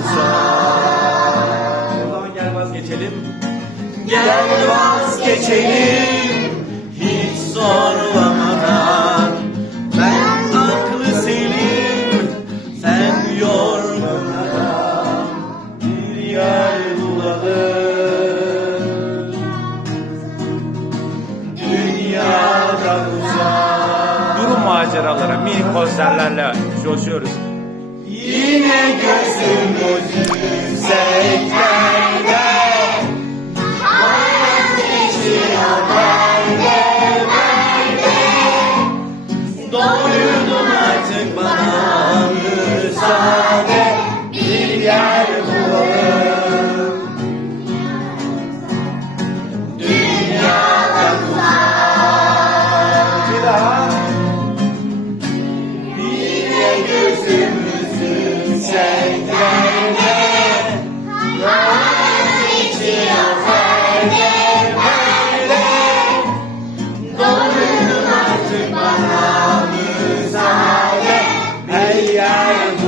uzak. O zaman gel vazgeçelim. Gel vazgeçelim hiç zorlamadan. Ben aklı selim, sen yormadan bir yer bulalım. Dünyadan uzak. Durum maceralara, mini konserlerle coşuyoruz. Uyudun artık bana. Amen.